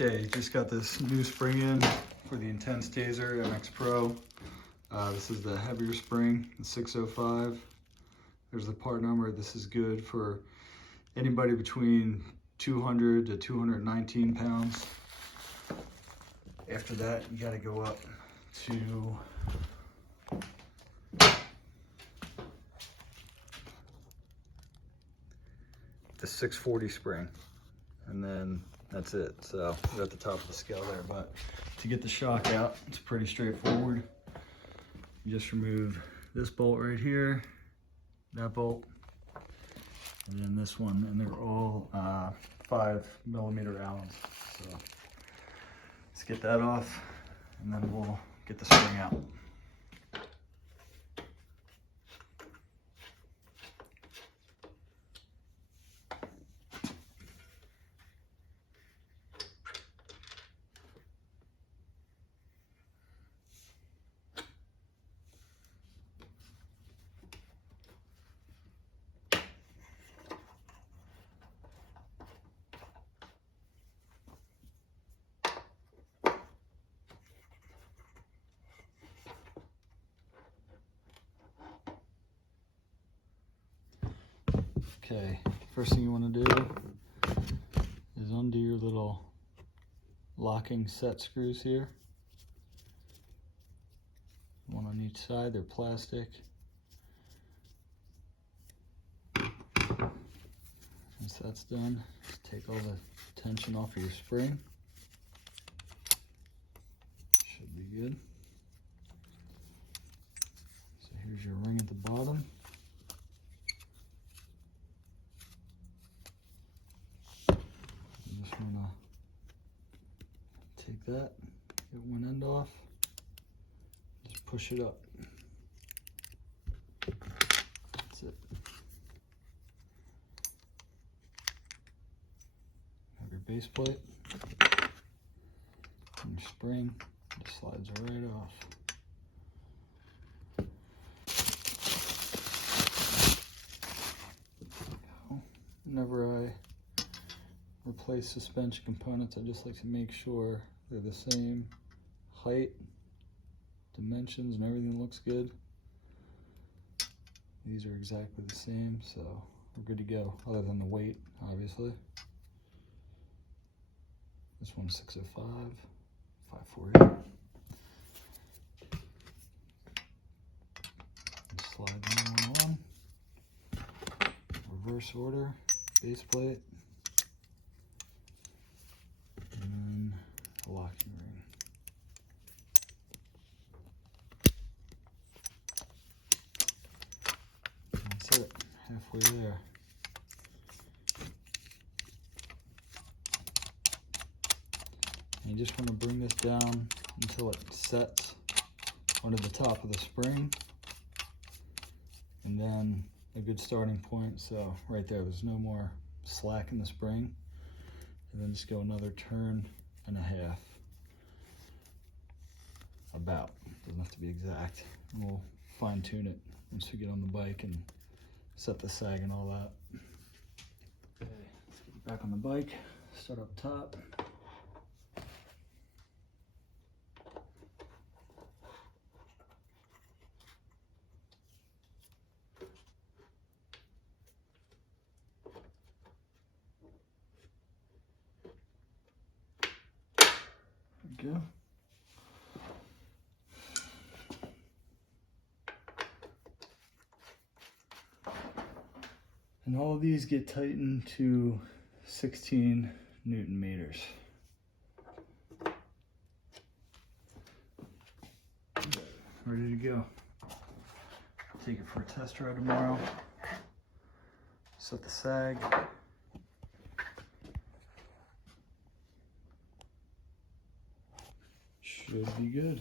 Okay, just got this new spring in for the Intense Tazer MX Pro. This is the heavier spring, the 605. There's the part number. This is good for anybody between 200 to 219 pounds. After that, you gotta go up to the 640 spring, and then that's it. So we're at the top of the scale there, but to get the shock out, it's pretty straightforward. You just remove this bolt right here, that bolt, and then this one, and they're all 5mm Allens. So let's get that off, and then we'll get the spring out. Okay, first thing you want to do is undo your little locking set screws here. One on each side, they're plastic. Once that's done, just take all the tension off of your spring. Should be good. So here's your ring at the bottom. I'm gonna take that, get one end off, just push it up. That's it. Have your base plate, and your spring just slides right off. Whenever I replace suspension components, I just like to make sure they're the same height, dimensions, and everything looks good. These are exactly the same, so we're good to go, other than the weight, obviously. This one's 605, 540. Just slide them on. Reverse order, base plate. Locking ring. That's it, halfway there. And you just want to bring this down until it sets onto the top of the spring, and then a good starting point. So right there, there's no more slack in the spring, and then just go another turn and a half. About, doesn't have to be exact. And we'll fine tune it once we get on the bike and set the sag and all that. Okay, let's get back on the bike. Start up top. There we go. And all of these get tightened to 16 Newton meters. Ready to go. Take it for a test ride tomorrow. Set the sag. Should be good.